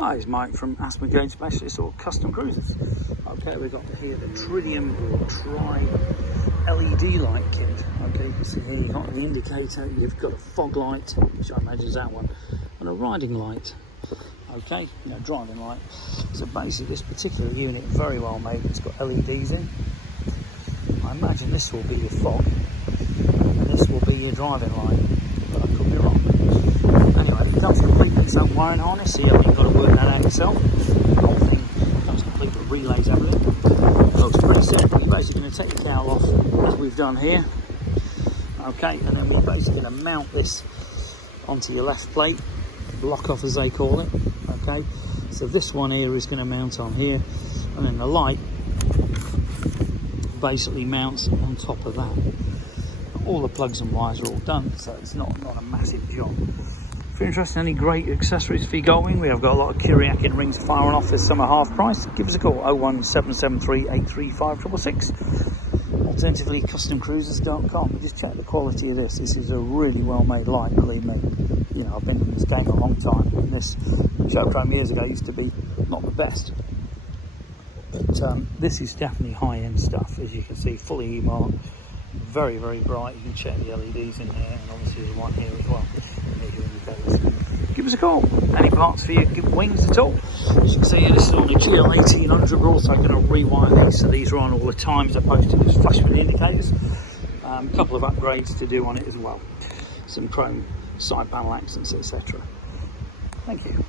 Hi, it's Mike from Ask McGain Specialist or Custom Cruisers. Okay, we've got here the Tridium LED light kit. Okay, you can see here you've got the indicator, you've got a fog light, which I imagine is that one, and a riding light. Okay, driving light. So basically this particular unit, very well made, it's got LEDs in. I imagine this will be your fog, and this will be your driving light, but I could be wrong. Anyway, it comes complete with its own wiring harness, so you've got to work that out yourself. The whole thing comes complete with relays, everything. It looks pretty simple. You're basically going to take the cowl off, as we've done here. Okay, and then we're basically going to mount this onto your left plate, block off as they call it. Okay, so this one here is going to mount on here, and then the light basically mounts on top of that. All the plugs and wires are all done, so it's not a massive job. If you're interested in any great accessories for your Gullwing, we have got a lot of Kiriak in rings firing off this summer half price. Give us a call, 01773 835 666. Alternatively, customcruisers.com. Just check the quality of this. This is a really well made light, believe me. I've been in this game a long time, and this show chrome years ago used to be not the best. But this is definitely high end stuff, as you can see, fully E-marked, very, very bright. You can check the LEDs in there, and obviously there's one here as well. Give us a call. Any parts for your wings at all? As you can see, this is on the GL1800. We're also going to rewire these, so these are on all the time as opposed to just flash with the indicators. A couple of upgrades to do on it as well. Some chrome side panel accents, etc. Thank you.